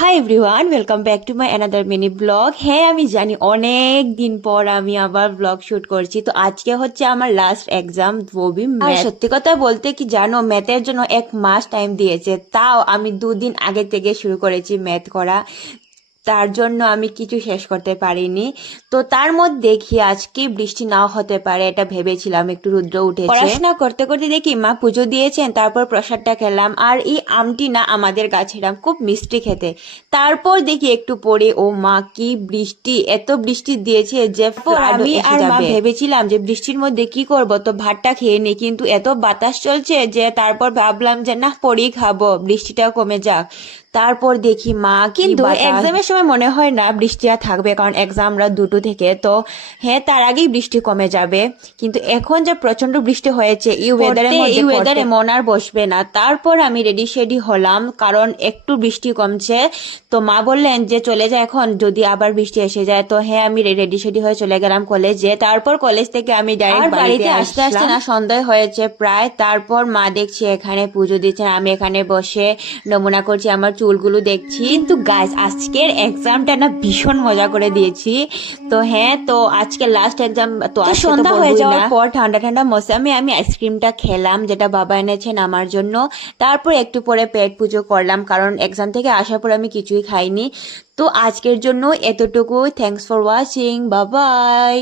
Hi everyone, welcome back to my another mini blog. হ্যাঁ, আমি জানি অনেক দিন পর আমি আবার ব্লগ শুট করছি। তো আজকে হচ্ছে আমার লাস্ট এক্সাম, ববি ম্যাথ। সত্যি কথা বলতে কি জানো, ম্যাথের জন্য 1 মাস টাইম দিয়েছে, তাও আমি 2 দিন আগে থেকে শুরু করেছি ম্যাথ করা। তার জন্য আমি কিছু শেষ করতে পারিনি। তো তার মধ্যে দেখি আজকে বৃষ্টি নাও হতে পারে, এটা ভেবেছিলাম। একটু রুদ্র উঠেছে, পড়াশোনা করতে করতে দেখি মা পুজো দিয়েছেন, তারপর প্রসাদটা খেলাম। আর এই আমটি না আমাদের গাছের আম, খুব মিষ্টি খেতে। তারপর দেখি একটু পরে, ও মা কি বৃষ্টি, এত বৃষ্টি দিয়েছে যে আমি আর মা ভেবেছিলাম যে বৃষ্টির মধ্যে কি করব, তো ভাতটা খেয়ে নি, কিন্তু এত বাতাস চলছে যে তারপর ভাবলাম যে না, পরেই খাবো, বৃষ্টিটা কমে যাক। তারপর দেখি মা, কিন্তু এক্সামের সময় মনে হয় না বৃষ্টি আর থাকবে, কারণ এক্সামরা 2টো থেকে। তো হ্যাঁ, তার আগেই বৃষ্টি কমে যাবে, কিন্তু এখন যে প্রচন্ড বৃষ্টি হয়েছে, এই ওয়েদারে মন আর বসবে না। তারপর আমি রেডি শেডি হলাম, কারণ একটু বৃষ্টি কমছে। তো মা বললেন যে চলে যায় এখন, যদি আবার বৃষ্টি এসে যায়। তো হ্যাঁ, আমি রেডি শেডি হয়ে চলে গেলাম কলেজে। তারপর কলেজ থেকে আমি ডাইরেক্ট বাড়িতে আসতে আসতে না সন্ধ্যা হয়েছে প্রায়। তারপর মা দেখছি এখানে পুজো দিচ্ছেন, আমি এখানে বসে নমুনা করছি, আমার চুলগুলো দেখছি। কিন্তু গাইস, আজকের এক্সামটা না ভীষণ মজা করে দিয়েছি। তো হ্যাঁ, তো আজকে লাস্ট এক্সাম। তো সন্ধ্যা হয়ে যাওয়ার পর ঠান্ডা ঠান্ডা মৌসুমে আমি আইসক্রিমটা খেলাম, যেটা বাবা এনেছেন আমার জন্য। তারপর একটু পরে পেট পুজো করলাম, কারণ এক্সাম থেকে আসার পর আমি কিছুই খাইনি। তো আজকের জন্য এতটুকু। Thanks for watching, bye bye.